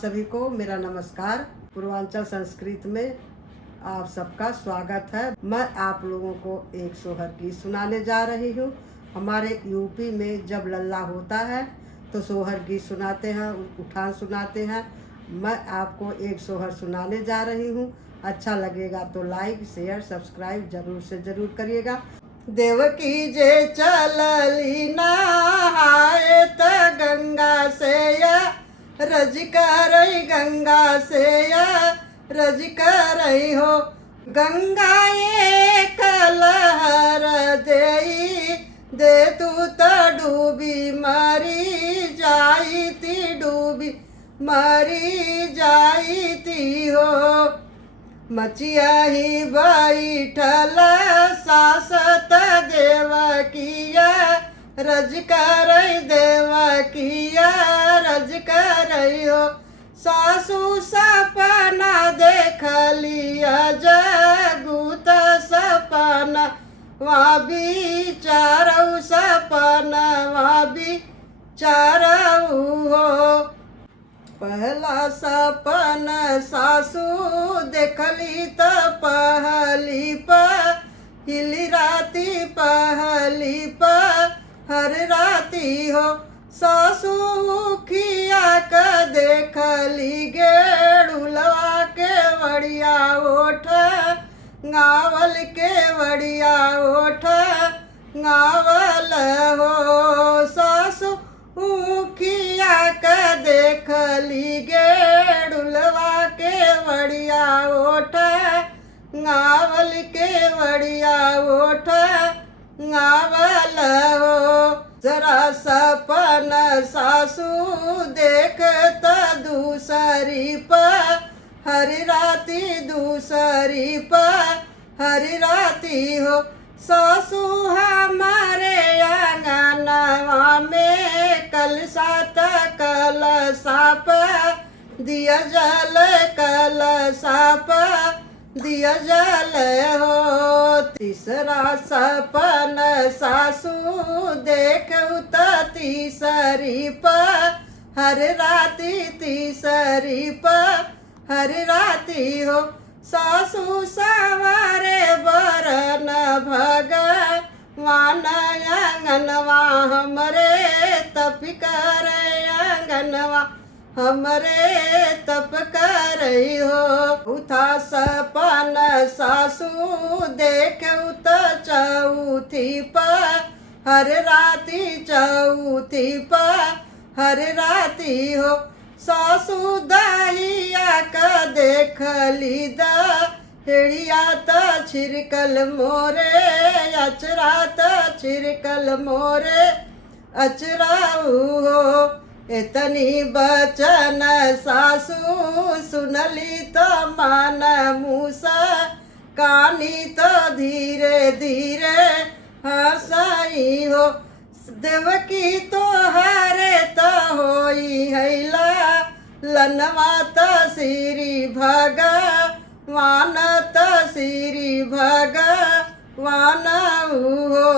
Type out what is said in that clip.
सभी को मेरा नमस्कार। पूर्वांचल संस्कृत में आप सबका स्वागत है। मैं आप लोगों को एक सोहर गीत सुनाने जा रही हूँ। हमारे यूपी में जब लल्ला होता है तो सोहर गीत सुनाते हैं, उठान सुनाते हैं। मैं आपको एक सोहर सुनाने जा रही हूँ। अच्छा लगेगा तो लाइक शेयर सब्सक्राइब जरूर से जरूर करिएगा। देवकी जे चलली नहाए त गंगा से या रज करई, गंगा से या रज करई हो। गंगा एक लहर देई दे तू त डूबी मरी जाई ती, डूबी मरी जाई ती हो। मचिया ही बैठल सासत देवकिया रज करई, देवकिया रज करई हो। सासू सपना देखलिया जगूत सपना वहाँ बिचारऊ, सपना वहाँ बिचारऊ हो। पहला सपन सासू देखली त पहली पहली राती, पहली हर राती हो। सासू खिया क देखली गेड़ुलवा के वड़िया ओठ, गावल के वड़िया ओठ गावल हो। सासू खिया क देखली गेड़ुलवा के वड़िया ओठ, गावल के वड़िया ओठ गावल हो। जरा सपन सासू देखत दूसरी हर राती, दूसरी हर राती हो। सासू हमारे आंगनवा में कलसा दिया जल, कलसा दिया जल हो। तीसरा सपन सासू देखऊ त तीसरी हर राती, तीसरी हर राती हो। सासू सवारे बरन भगवान आंगनवा हमरे तप करे, आंगनवा हमरे तप करई हो। उठा सपन सासू देखऊ त चौथी हर राती, चौथी हर राती हो। सासू दहिया क देखली दहिया त छिरकल मोरे अचरा, त छिरकल मोरे अचराऊ हो। इतनी बचन सासू सुनली तो मन मूसा कानी तो धीरे धीरे हंसाई हो। देवकी तो हरे तो होई हैला लनवा त श्री भगवान, त श्री भगवान हो।